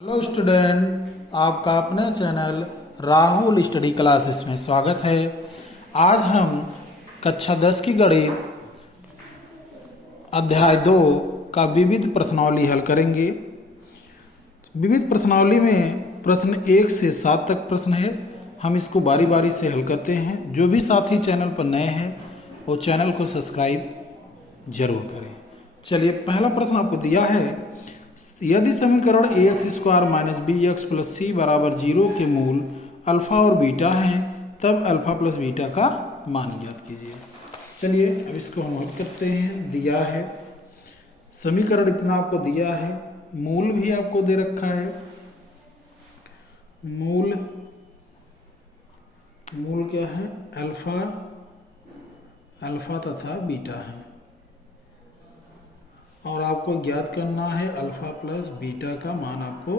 Hello student, आपका अपने channel Rahul study classes में स्वागत है। आज हम कक्षा 10 की गणित अध्याय 2 का विविध प्रश्नावली हल करेंगे। विविध प्रश्नावली में प्रश्न 1 से 7 तक प्रश्न है। हम इसको बारी बारी से हल करते हैं। जो भी साथी चैनल पर नए हैं वो चैनल को सब्सक्राइब जरूर करें। चलिए, पहला प्रश्न आपको दिया है, यदि समीकरण A X square minus B X plus C बराबर 0 के मूल अल्फा और बीटा हैं, तब अल्फा प्लस बीटा का मान ज्ञात कीजिए। चलिए, अब इसको हम हल करते हैं। दिया है समीकरण, इतना आपको दिया है, मूल भी आपको दे रखा है। मूल क्या है? अल्फा तथा बीटा है, और आपको ज्ञात करना है अल्फा प्लस बीटा का मान आपको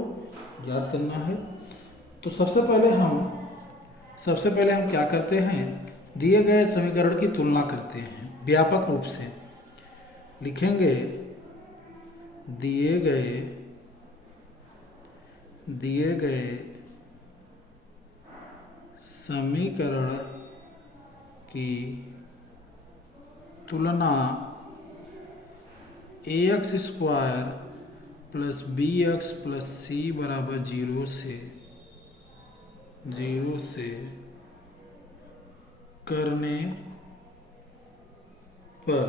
ज्ञात करना है। तो सबसे पहले हम क्या करते हैं, दिए गए समीकरण की तुलना करते हैं। व्यापक रूप से लिखेंगे, दिए गए समीकरण की तुलना A X square plus B X plus C बराबर 0 से करने पर,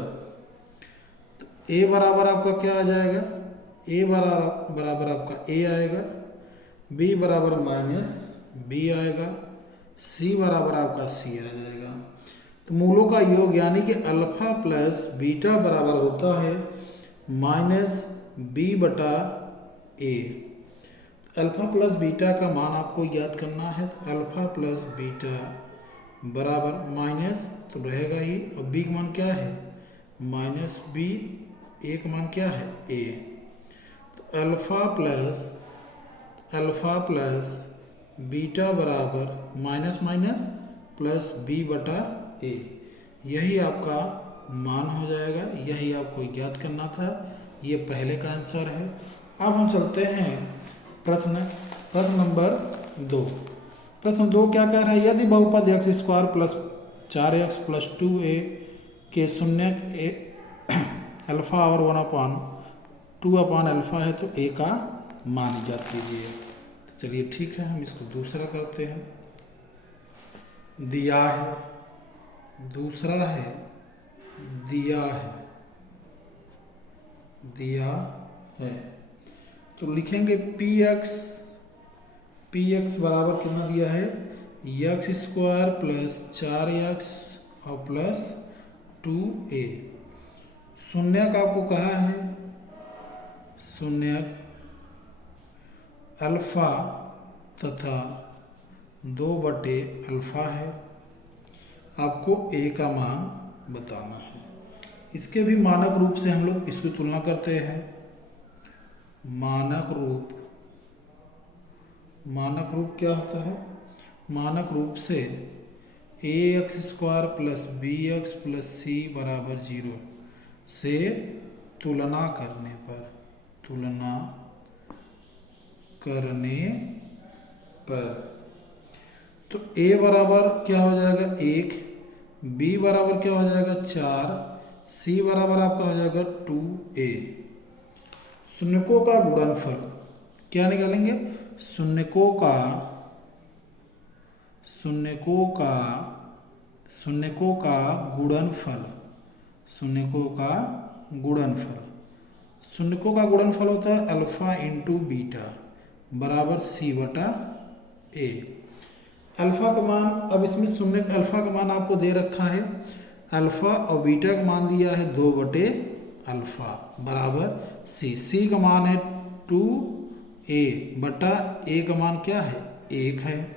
तो ए बराबर आपका क्या आ जाएगा? ए बराबर आपका ए आएगा, बी बराबर माइनस बी आएगा, सी बराबर आपका सी आ जाएगा। तो मूलों का योग यानी कि अल्फा प्लस बीटा बराबर होता है माइनस बी बटा ए। अल्फा प्लस बीटा का मान आपको याद करना है। तो अल्फा प्लस बीटा बराबर माइनस तो रहेगा ही, और बी का मान क्या है? Minus B. ए का मान क्या है? ए। तो अल्फा प्लस बीटा बराबर माइनस माइनस प्लस बी बटा ए, यही आपका मान हो जाएगा। यही आपको ज्ञात करना था। ये पहले का आंसर है। अब हम चलते हैं प्रश्न नंबर 2। प्रश्न 2 क्या कह रहा है, यदि बहुपद x square plus 4x plus 2a के शून्य अल्फा और 1/2 अल्फा है, तो a का मान ज्ञात कीजिए। तो चलिए ठीक है, हम इसको दूसरा करते हैं। दिया है, दूसरा है, दिया है, तो लिखेंगे पी एक्स बराबर कितना दिया है? एक्स स्क्वायर प्लस 4x और प्लस 2a। शून्य का आपको कहा है, शून्य अल्फा तथा 2/अल्फा है। आपको a का मान बताना है। इसके भी मानक रूप से हम लोग इसकी तुलना करते हैं। मानक रूप क्या होता है? मानक रूप से A X square plus B X plus C बराबर 0 से तुलना करने पर तो a बराबर क्या हो जाएगा? 1, b बराबर क्या हो जाएगा? 4, c बराबर आपका हो जाएगा 2a। शून्यकों का गुणनफल क्या निकालेंगे? शून्यकों का गुणनफल। शून्यकों का गुणनफल होता है अल्फा इंटू बीटा बराबर सी बटा ए। अल्फा का मान, अब इसमें शून्य अल्फा का मान आपको दे रखा है, अल्फा और बीटा का मान दिया है 2/अल्फा बराबर सी का मान है 2a बटा ए का मान क्या है? 1 है।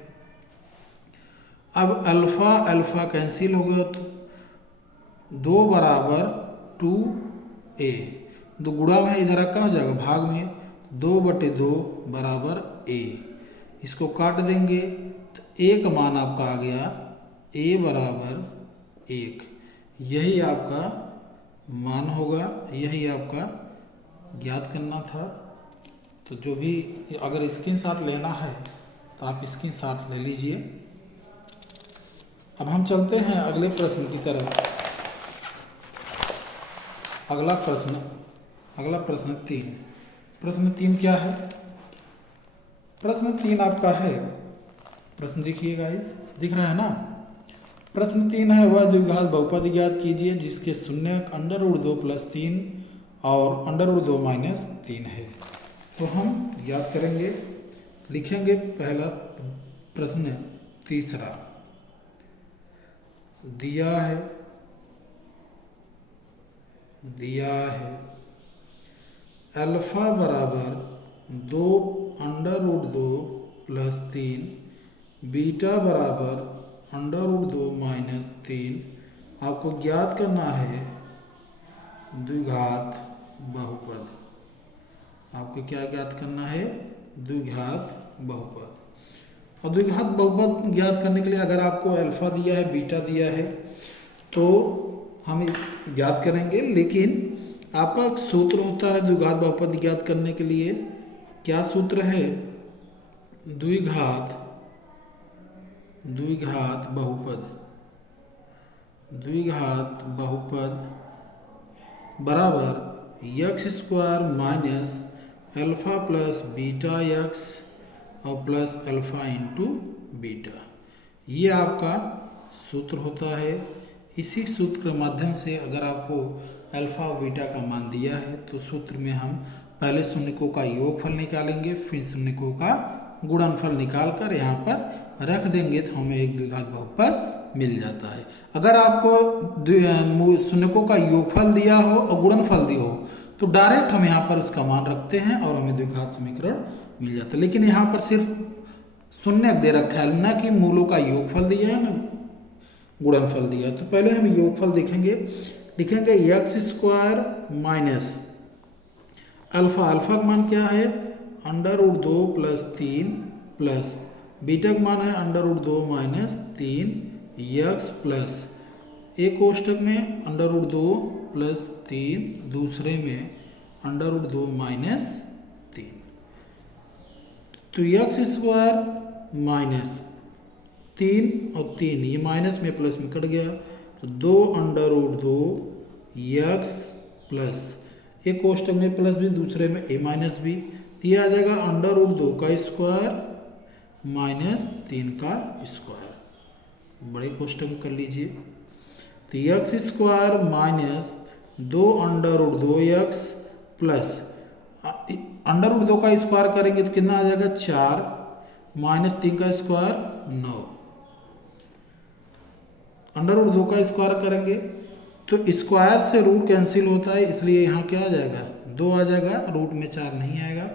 अब अल्फा कैंसिल हो गया, तो 2 बराबर 2a, दो गुणा में इधर क्या हो जाएगा? भाग में 2/2 बराबर a। इसको काट देंगे तो a का मान आपका आ गया a बराबर 1। यही आपका मान होगा, यही आपका ज्ञात करना था। तो तो जो भी अगर स्क्रीनशॉट लेना है तो आप स्क्रीनशॉट ले लीजिए। अब हम चलते हैं अगले प्रश्न की तरफ। अगला प्रश्न 3। प्रश्न 3 क्या है? प्रश्न 3 आपका है, प्रश्न देखिए गाइस, दिख रहा है ना? प्रश्न 3 है, वह द्विघात बहुपद ज्ञात कीजिए जिसके शून्य √2 + 3 और √2 - 3 है। तो हम याद करेंगे, लिखेंगे पहला प्रश्न तीसरा दिया है अल्फा बराबर 2 √2 + 3, बीटा बराबर √2 - 3। आपको ज्ञात करना है द्विघात बहुपद। आपको क्या ज्ञात करना है? द्विघात बहुपद। और द्विघात बहुपद ज्ञात करने के लिए अगर आपको अल्फा दिया है, बीटा दिया है, तो हम ज्ञात करेंगे, लेकिन आपका एक सूत्र होता है द्विघात बहुपद ज्ञात करने के लिए। क्या सूत्र है? द्विघात बहुपद बराबर x² - alpha plus beta x और प्लस अल्फा इंटू बीटा। ये आपका सूत्र होता है। इसी सूत्र के माध्यम से अगर आपको अल्फा और बीटा का मान दिया है तो सूत्र में हम पहले शून्यकों का योगफल निकालेंगे, फिर शून्यकों का गुणनफल निकाल कर यहाँ पर रख देंगे तो हमें एक द्विघात बहुपद मिल जाता है। अगर आपको शून्यकों का योगफल दिया हो और गुणनफल दिया हो तो डायरेक्ट हम यहाँ पर उसका मान रखते हैं और हमें द्विघात समीकरण मिल जाता है। लेकिन यहाँ पर सिर्फ शून्य दे रखा है, न कि मूलों का योगफल दिया है, न गुणनफल दिया है। तो पहले हम योगफल देखेंगे, लिखेंगे x² - अल्फा का मान क्या है? √2 + 3 प्लस बीटा का मान है √2 - 3 x प्लस एक कोष्ठक में √2 + 3, दूसरे में √2 - 3। तो x² - 3 और 3, ये माइनस में प्लस में कट गया, तो 2 √2 x प्लस एक कोष्ठक में प्लस भी, दूसरे में a - b, तो ये आ जाएगा √2 का स्क्वायर माइनस 3 का स्क्वायर। बड़े कोष्ठक में कर लीजिए, तो x² - 2 √2 x प्लस √2 का स्क्वायर करेंगे तो कितना आ जाएगा? 4 माइनस 3 का स्क्वायर 9। √2 का स्क्वायर करेंगे तो स्क्वायर से रूट कैंसिल होता है, इसलिए यहाँ क्या आ जाएगा? 2 आ जाएगा, रूट में 4 नहीं आएगा।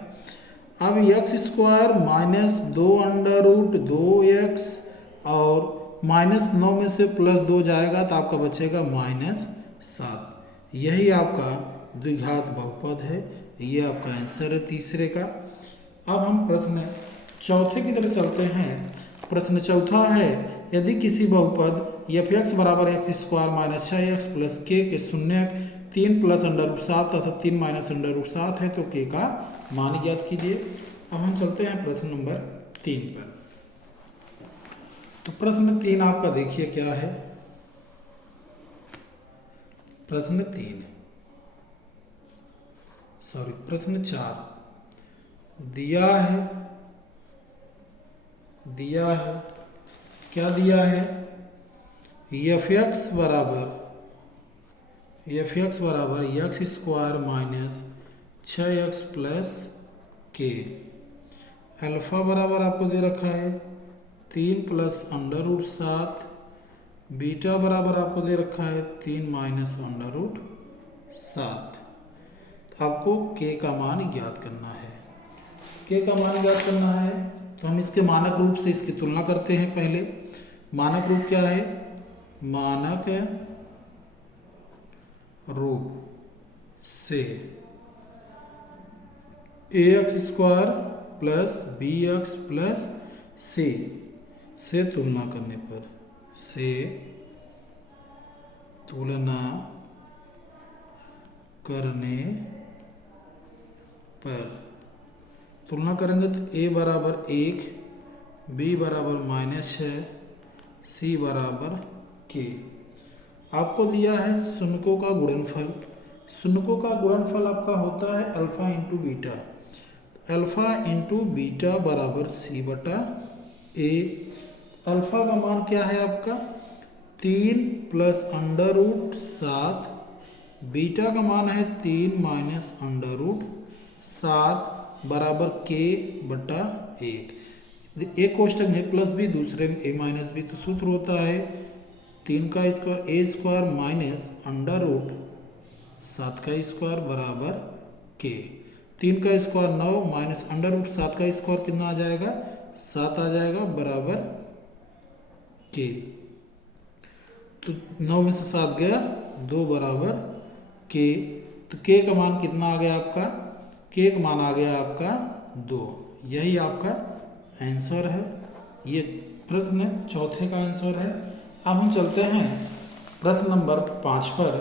अब x² - 2 √2 x और -9 में से +2 जाएगा तो आपका बचेगा -7। यही आपका द्विघात बहुपद है। ये आपका आंसर है तीसरे का। अब हम प्रश्न चौथे की तरफ चलते हैं। प्रश्न चौथा है, यदि किसी बहुपद f(x) = x² - 6x + k के शून्यक 3 + √7 तथा 3 - √7 है तो k का मान ज्ञात कीजिए। अब हम चलते हैं प्रश्न नंबर 3 पर। तो प्रश्न 3 आपका देखिए क्या है? प्रश्न 4 दिया है क्या दिया है? f(x) बराबर x² - 6x + k। अल्फा बराबर आपको दे रखा है 3 + √7, बीटा बराबर आपको दे रखा है 3 - √7। तो आपको k का मान ज्ञात करना है। k का मान ज्ञात करना है तो हम इसके मानक रूप से इसकी तुलना करते हैं। पहले मानक रूप क्या है? मानक रूप से ax² + bx + c से तुलना करने पर तुलना करेंगे तो a बराबर 1, b बराबर -6, c बराबर k। आपको दिया है शून्यकों का गुणनफल। शून्यकों का गुणनफल आपका होता है alpha into beta. Alpha into beta बराबर c बटा a। अल्फा का मान क्या है आपका 3 प्लस अंडर रूट 7, बीटा का मान है 3 माइनस अंडर रूट 7 बराबर k बटा 1। एक कोष्टक में प्लस भी, दूसरे में a माइनस भी, तो सूत्र होता है 3 का square a square minus under root 7 का स्क्वायर बराबर k। 3 का स्क्वायर 9 माइनस अंडर रूट 7 का स्क्वायर कितना आ जाएगा 7 आ जाएगा बराबर k। तो 9 में से 7 गया 2 बराबर k। तो k का मान कितना आ गया आपका, k का मान आ गया आपका 2। यही आपका आंसर है। ये प्रश्न चौथे का आंसर है। अब हम चलते हैं प्रश्न नंबर 5 पर।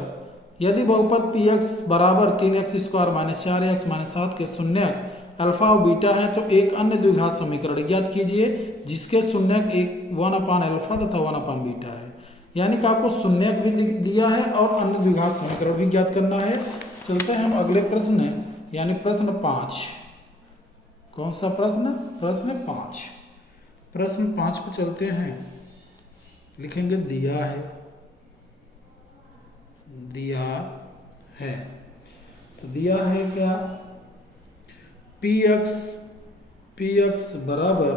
यदि बहुपद पी एक्स बराबर 3x square minus 4x minus 7 के शून्यक अल्फा और बीटा है तो एक अन्य द्विघात समीकरण ज्ञात कीजिए जिसके शून्यक 1/अल्फा तथा 1/ बीटा है। यानी कि आपको शून्यक भी दिया है और अन्य द्विघात समीकरण भी ज्ञात करना है। चलते हैं हम अगले प्रश्न यानी प्रश्न 5। कौन सा प्रश्न, प्रश्न 5। प्रश्न 5 पे चलते हैं। लिखेंगे दिया है, दिया है। तो दिया है क्या, पी एक्स बराबर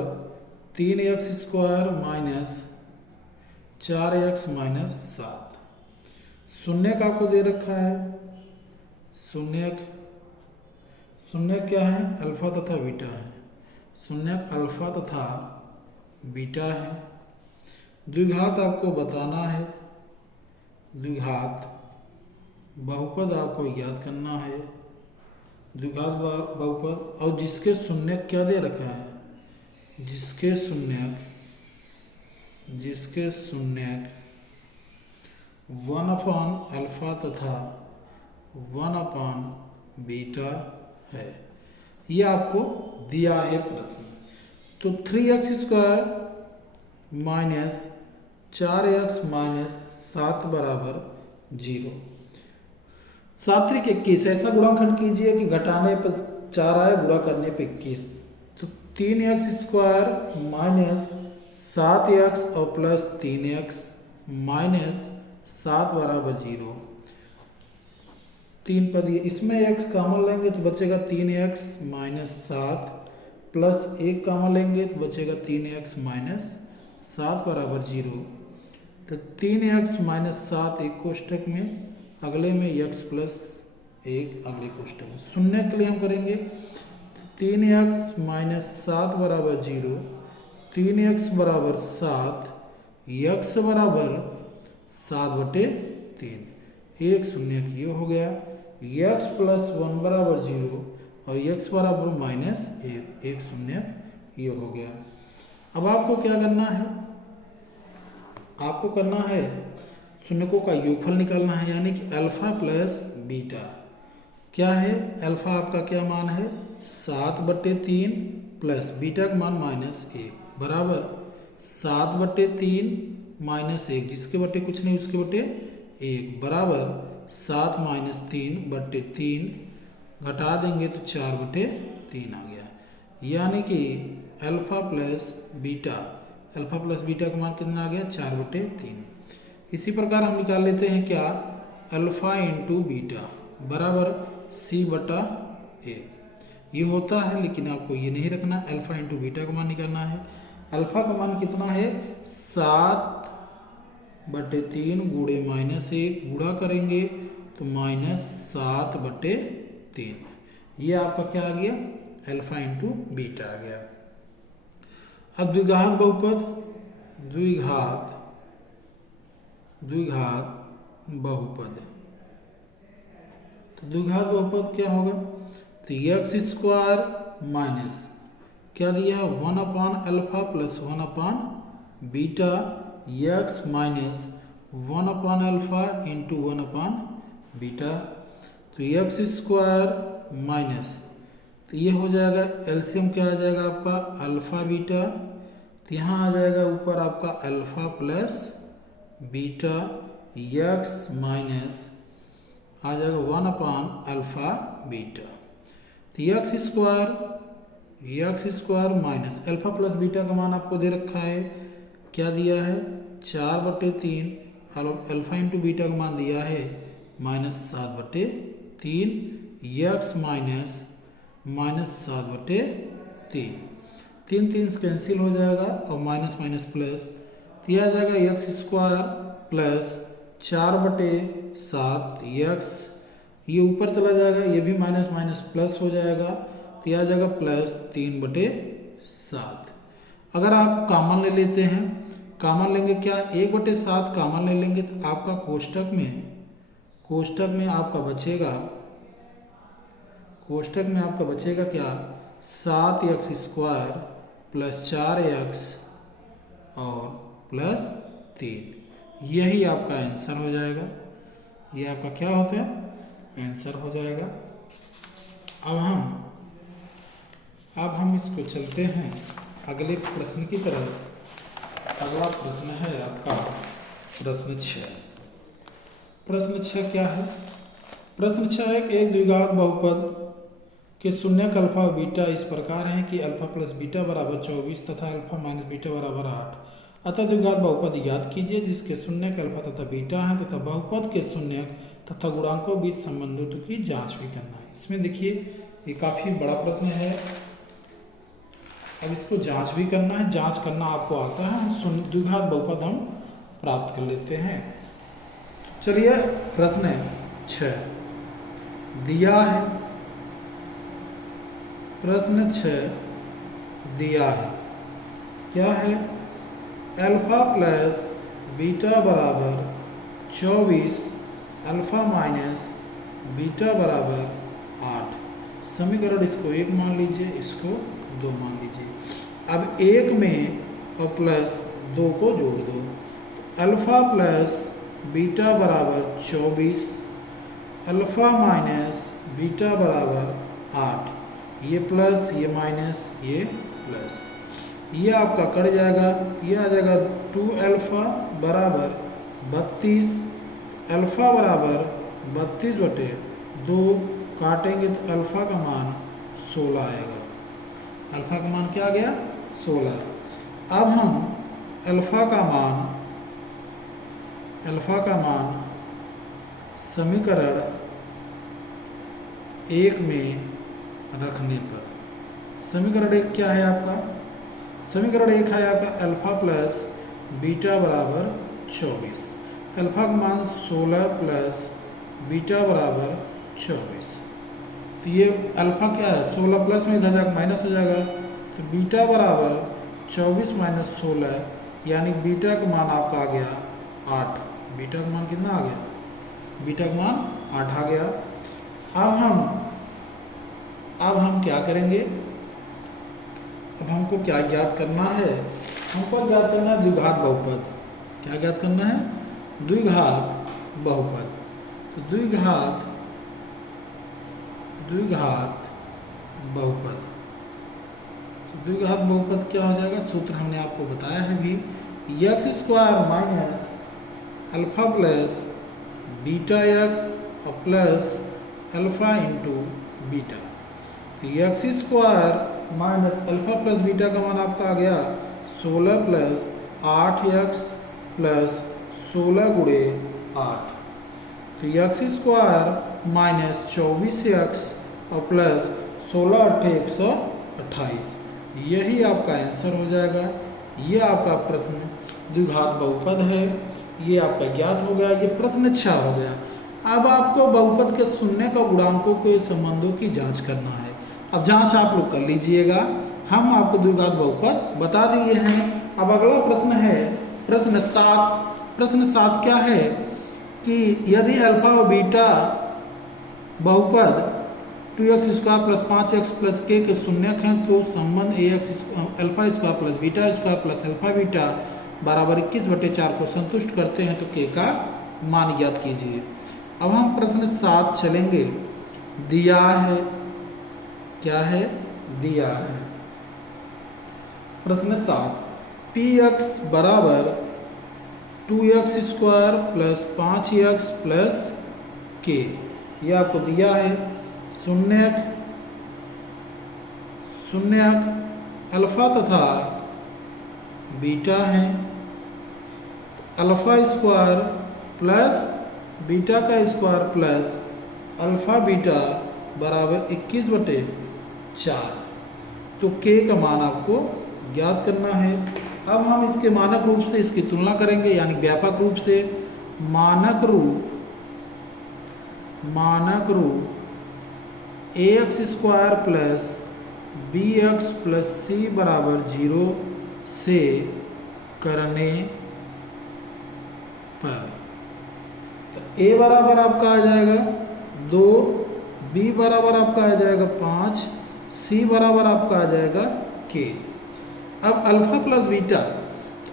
3x square minus 4x minus 7। शून्यक आपको दे रखा है। शून्यक क्या है, अल्फा तथा बीटा है। शून्यक अल्फा तथा बीटा है। द्विघात आपको बताना है। द्विघात बहुपद आपको याद करना है। द्विघात बहुपद और जिसके शून्यक क्या दे रखा है, जिसके शून्यक 1/अल्फा तथा 1/ बीटा है। ये आपको दिया है प्रश्न। तो 3x square minus 4x minus 7 बराबर 0। 7 × 21 ऐसा गुणनखंड कीजिए कि घटाने पर 4 आए, गुणा करने पर 21। तो 3x स्क्वायर माइनस 7x और प्लस 3x माइनस 7 बराबर 0। 3 पद इसमें x कॉमन लेंगे तो बचेगा 3x माइनस 7 प्लस 1 कॉमन लेंगे तो बचेगा 3x माइनस 7 बराबर 0। तो 3x माइनस 7 एक कोष्टक में, अगले में x प्लस 1 अगले कोष्टक में। शून्य के लिए हम करेंगे 3x माइनस 7 बराबर 0, 3x बराबर 7, x बराबर 7/3। एक शून्य ये हो गया। x प्लस 1 बराबर 0 और x बराबर -1, एक शून्य ये हो गया। अब आपको क्या करना है, आपको करना है शून्यकों का योगफल निकालना है। यानी कि अल्फा प्लस बीटा क्या है, अल्फा आपका क्या मान है 7/3 प्लस बीटा का मान -1 बराबर 7/3 -1, जिसके बटे कुछ नहीं उसके बटे 1 बराबर 7 - 3/3 घटा देंगे तो 4/3 आ गया। यानी कि अल्फा प्लस बीटा का मान कितना आ गया 4/3। इसी प्रकार हम निकाल लेते हैं क्या, अल्फा इंटू बीटा बराबर c/a। ये होता है लेकिन आपको ये नहीं रखना, अल्फा इंटू बीटा का मान निकालना है। अल्फा का मान कितना है 7/3 गुणे -1 गुणा करेंगे तो -7/3। ये आपका क्या आ गया, अल्फा इंटू बीटा आ गया। अब द्विघात बहुपद, द्विघात बहुपद। तो द्विघात बहुपद क्या होगा, तो x स्क्वायर माइनस क्या दिया alpha plus 1/ beta x minus alpha into 1/ beta. तो x स्क्वायर माइनस तो ये हो जाएगा एलसीएम क्या आ जाएगा आपका अल्फ़ा बीटा, तो यहाँ आ जाएगा ऊपर आपका alpha plus beta X minus आ जाएगा 1/अल्फ़ा बीटा, तो X square minus alpha plus beta का मान आपको दे रखा है, क्या दिया है 4/3, अल्फ़ा इंटू बीटा का मान दिया है -7/3, यक्स माइनस 7/3, 3 कैंसिल हो जाएगा और माइनस माइनस प्लस, तो यह आ जाएगा यक्स स्क्वायर प्लस 4/7 यक्स, ये ऊपर चला जाएगा, ये भी माइनस माइनस प्लस हो जाएगा, तो यह आ जाएगा प्लस 3/7। अगर आप कॉमन ले लेते हैं, कॉमन लेंगे क्या 1/7 कॉमन ले लेंगे तो आपका कोष्टक में आपका बचेगा क्या 7x स्क्वायर प्लस 4x और प्लस 3, यही आपका आंसर हो जाएगा। ये आपका क्या होता है आंसर हो जाएगा। अब हम इसको चलते हैं अगले प्रश्न की तरफ। अगला प्रश्न है आपका प्रश्न 6। प्रश्न 6 क्या है? प्रश्न 6 है कि एक द्विघात बहुपद के शून्यक अल्फा और बीटा इस प्रकार है कि अल्फा प्लस बीटा बराबर 24 तथा अल्फा माइनस बीटा बराबर 8। अतः द्विघात बहुपद ज्ञात कीजिए जिसके शून्यक अल्फा तथा बीटा है तथा बहुपद के शून्यक तथा गुणांकों बीच संबंधों की जांच भी करना है। इसमें देखिए ये काफ़ी बड़ा प्रश्न है, अब इसको जांच भी करना है, जांच करना आपको आता है, द्विघात बहुपद हम प्राप्त कर लेते हैं। चलिए प्रश्न 6 दिया है, प्रश्न 6 दिया है क्या है अल्फा प्लस बीटा बराबर 24 अल्फा माइनस बीटा बराबर 8। समीकरण इसको 1 मान लीजिए, इसको 2 मान लीजिए। अब 1 में और प्लस 2 को जोड़ दो, अल्फा प्लस बीटा बराबर 24 अल्फा माइनस बीटा बराबर 8, ये प्लस ये माइनस ये प्लस, ये आपका कट जाएगा, ये आ जाएगा 2 अल्फा बराबर 32, अल्फा बराबर 32/2, काटेंगे तो अल्फा का मान 16 आएगा। अल्फा का मान क्या आ गया 16। अब हम अल्फा का मान समीकरण 1 में रखने पर, समीकरण 1 क्या है आपका? समीकरण 1 है आपका अल्फा प्लस बीटा बराबर 24, अल्फा का मान 16 प्लस बीटा बराबर 24, तो ये अल्फा क्या है 16 प्लस में इधर जाकर माइनस हो जाएगा, तो बीटा बराबर 24 माइनस 16, यानी बीटा का मान आपका आ गया 8। बीटा का मान कितना आ गया? बीटा का मान 8 आ गया। अब हम क्या करेंगे? अब हमको क्या ज्ञात करना है? हमको ज्ञात करना है द्विघात बहुपद। क्या ज्ञात करना है? द्विघात बहुपद। तो द्विघात बहुपद, तो द्विघात बहुपद क्या हो जाएगा? सूत्र हमने आपको बताया है भी, x square minus alpha plus beta x और प्लस अल्फा इंटू बीटा। तो X square minus alpha plus beta का मान आपका आ गया 16 प्लस 8x प्लस 16 गुणे 8, तो यक्स स्क्वायर माइनस 24x और प्लस 16 × 8 128, यही आपका आंसर हो जाएगा। ये आपका प्रश्न द्विघात बहुपद है, ये आपका ज्ञात हो गया, ये प्रश्न 6 हो गया। अब आपको बहुपद के शून्यक और गुणांकों के संबंधों की जांच करना है। अब जांच आप लोग कर लीजिएगा, हम आपको द्विघात बहुपद बता दिए हैं। अब अगला प्रश्न है प्रश्न 7। प्रश्न 7 क्या है कि यदि अल्फा और बीटा बहुपद 2x square plus 5x plus k के शून्यक हैं तो संबंध alpha square plus beta square plus alpha beta बराबर 21/4 को संतुष्ट करते हैं तो k का मान ज्ञात कीजिए। अब हम प्रश्न 7 चलेंगे। दिया है क्या है, दिया है। प्रश्न 7, पी एक्स बराबर 2x square plus 5x plus के, यह आपको दिया है। शून्यक अल्फा तथा बीटा है। अल्फा स्क्वायर प्लस बीटा का स्क्वायर प्लस अल्फा बीटा बराबर 21/4। तो के का मान आपको ज्ञात करना है। अब हम इसके मानक रूप से इसकी तुलना करेंगे, यानी व्यापक रूप से। मानक रूप A X square plus B X plus C बराबर 0 से करने पर, तो ए बराबर आपका आ जाएगा 2, बी बराबर आपका आ जाएगा 5, सी बराबर आपका आ जाएगा के। अब alpha plus beta,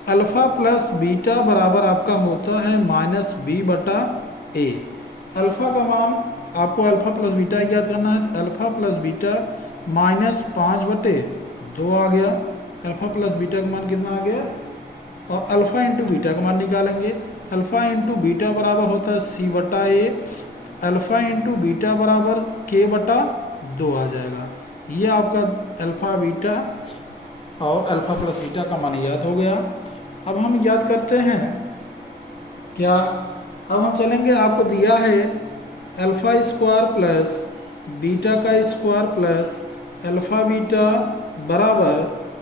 alpha plus beta बराबर आपका होता है -b/a। अल्फा का मान आपको अल्फा प्लस बीटा ज्ञात करना है, तो अल्फा प्लस बीटा -5/2 आ गया। अल्फा प्लस बीटा का मान कितना आ गया, और अल्फा इंटू बीटा का मान निकालेंगे। अल्फा इंटू बीटा बराबर होता है c/a, अल्फा इंटू बीटा बराबर k/2 आ जाएगा। ये आपका अल्फा बीटा और अल्फा प्लस बीटा का मान याद हो गया। अब हम याद करते हैं क्या, अब हम चलेंगे, आपको दिया है अल्फा स्क्वायर प्लस बीटा का स्क्वायर प्लस अल्फा बीटा बराबर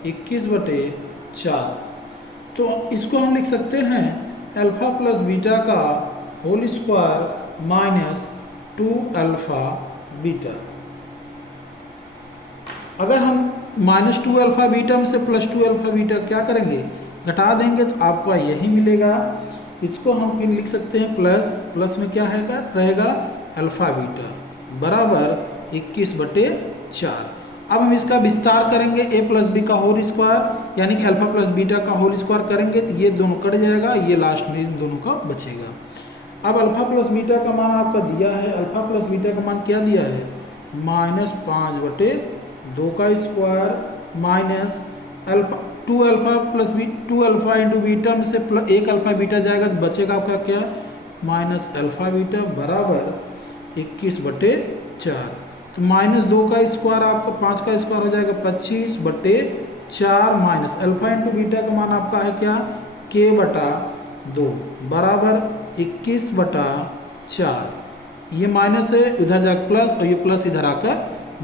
21/4। तो इसको हम लिख सकते हैं अल्फा प्लस बीटा का whole square minus 2 alpha beta. अगर हम -2 अल्फा बीटा में से +2 अल्फा बीटा क्या करेंगे, घटा देंगे, तो आपको यही मिलेगा। इसको हम फिर लिख सकते हैं प्लस में क्या रहेगा अल्फा बीटा बराबर 21/4। अब हम इसका विस्तार करेंगे, a प्लस बी का होल स्क्वायर, यानी कि अल्फा प्लस बीटा का होल स्क्वायर करेंगे तो ये दोनों कट जाएगा, ये लास्ट में इन दोनों का बचेगा। अब अल्फा प्लस बीटा का मान आपका दिया है, अल्फा प्लस बीटा का मान क्या दिया है, -5/2 का square minus alpha 2 alpha plus 2 alpha into beta में से 1 अल्फा बीटा जाएगा, तो बचेगा आपका क्या, माइनस अल्फा बीटा बराबर 21/4। तो -2 का स्क्वायर आपका 5 का स्क्वायर हो जाएगा 25/4 माइनस अल्फा इंटू बीटा का मान आपका है क्या, k/2 बराबर 21/4। ये माइनस है, इधर जाकर प्लस, और ये प्लस इधर आकर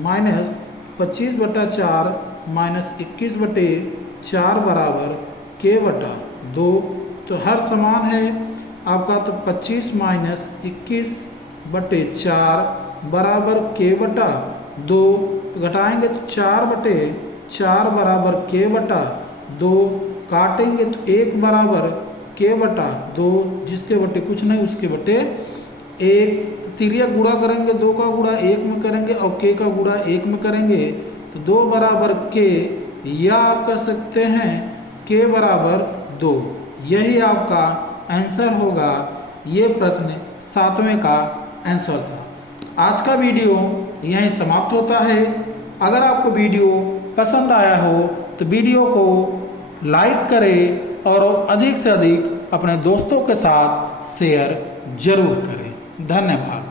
माइनस 25/4 माइनस 21/4 बराबर k/2। तो हर समान है आपका, तो 25 माइनस 21/4 बराबर k/2। घटाएंगे तो 4/4 बराबर k/2, काटेंगे तो 1 बराबर k/2, जिसके बटे कुछ नहीं उसके बटे 1। तिर्यक गुणा करेंगे, 2 का गुणा 1 में करेंगे और k का गुणा 1 में करेंगे, तो 2 बराबर k, या आप कह सकते हैं k बराबर 2। यही आपका आंसर होगा। ये प्रश्न 7वें का आंसर था। आज का वीडियो यहीं समाप्त होता है। अगर आपको वीडियो पसंद आया हो तो वीडियो को लाइक करें और अधिक से अधिक अपने दोस्तों के साथ शेयर जरूर करें। धन्यवाद।